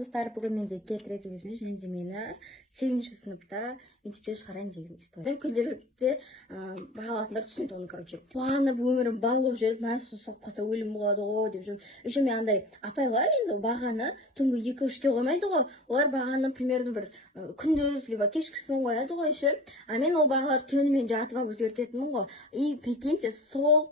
достар, бүгін мен Зекке тіретіңізбен және де мені 8-ші сыныпта мектепте шығарайын деген история. Күнделікте бағалатындар түсінді оны, қуанып өмірім бал болып жүреді, мәсін соғып қалса өлім болады ғой деп жүрмін. Еще мен андай апайлар енді бағаны түнгі 2-3-те қоймайды ғой. Олар бағаны примерно бір күндіз, либо кешкісін қояды ғой еще. А мен ол бағалар түнімен жатып алып өзгертетінмін ғой. И прикиньте, сол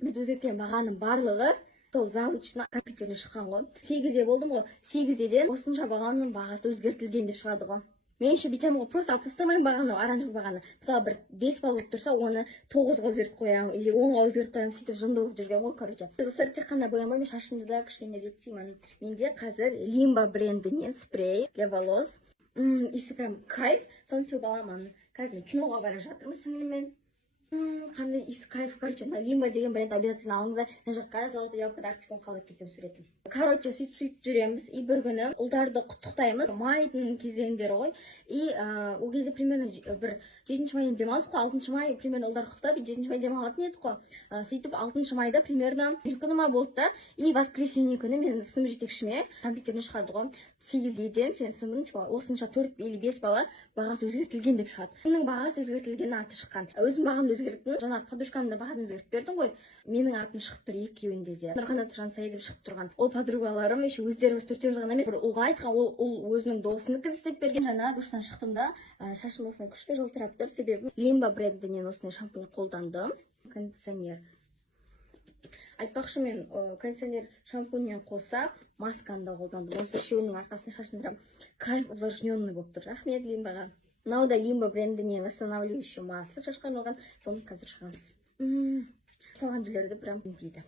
біз өзгерткен бағаның барлығы сол заучно компьютеріне шыққан ғой. 8-де болдым ғой. 8-ден осынша бағаның бағасы өзгертілген деп шығады ғой. Мен еще бүйтемін ғой, просто алып тастамаймын бағаны, оранжевый бағаны. Мысалы бір 5 балл болып тұрса, оны 9-ға өзгертіп қоямын, или 10-ға өзгертіп қоямын, сөйтіп жынды болып жүрген ғой, короче. Достар, тек қана боямай, мен шашымды да кішкене реттеймін. Менде қазір Limba брендінен спрей для волос. Иісі прям кайф. Соны сеуіп аламын. Қазір киноға бара жатырмыз сіңілімен. Қандай иіс кайф, короче, Limba деген бренд обязательно алыңыздар. Мына жаққа золотой ялкада артикон қалдырып кетсем суретін. Короче, сөйтіп жүреміз. И бір күні ұлдарды құттықтаймыз. Майдың кезеңдері ғой. И ол кезде примерно бір 7 майдан демалыс қой, 6 май примерно ұлдар құттықтап, 7 май демалатын едік қой. Сөйтіп 6 майда примерно бір күні ма болды да. И воскресенье күні мен сынып жетекшіме компьютеріне шығады ғой. 8-ден сен сыныбың осынша 4 или 5 бала бағасы өзгертілген деп шығады. Менің бағасы өзгертілген аты шыққан. Өзім бағамды өзгерттім. Жаңағы подружкамды бағасын өзгертіп бердің ғой. Менің атын шығып тұр екеуінде де. Нұрқанат Жансай деп шығып тұрған. Ол подругаларым еще өздеріміз төртеуміз ғана емес, бір ұлға айтқан, ол өзінің досыныкін істеп берген. Жаңа душтан шықтым да, шашым осындай күшті жылтырап тұр. Себебі Limba брендінен осындай шампунь қолдандым. Кондиционер. Айтпақшы, мен кондиционер шампуньмен қоса масканы да қолдандым. Осы үшеуінің арқасында шашым прям кайф увлажненный болып тұр. Рахмет Limbaға. Мынау да Limba брендінен восстанавливающий масло шашқан болған. Соны қазір шығамыз. Салған жерлерді прям дейді.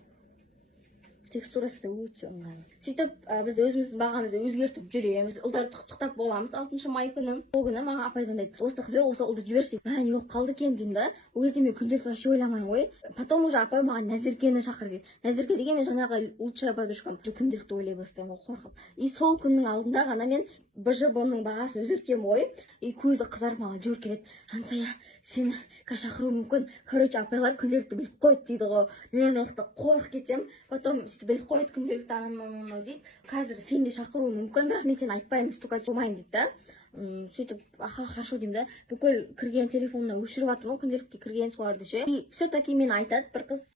Текстурасы да өте ыңғайлы. Сөйтіп, біз өзіміздің бағамызды өзгертіп жүреміз, ұлдарды құттықтап боламыз. 6 май күні, ол күні маған апай звондайды. Осы қыз осы ұлды жіберші. Не болып қалды екен деймін да. Ол кезде мен күнделікті вообще ойламаймын ғой. Потом уже апай маған Назеркені шақыр дейді. Назерке деген мен жаңағы лучшая подружкам. Күнделікті ойлай бастаймын ғой, қорқып. И сол күннің алдында ғана мен БЖБ-ның бағасын өзгерткенмін ғой. И көзі қызарып маған жүгіріп келеді. Жансая, сені шақыруы мүмкін. Короче, апайлар күнделікті біліп қойды дейді ғой. Мен оқты қорқып кетем. Потом біліп қойды күнделікті анау дейді. Қазір сені де шақыруы мүмкін, бірақ мен сені айтпаймын, стукать болмаймын дейді да. Сөйтіп, хорошо деймін да. Бүкіл кірген телефонына өшіріп атырмын, күнделікті кірген соларды ше. И все-таки мен айтады бір қыз,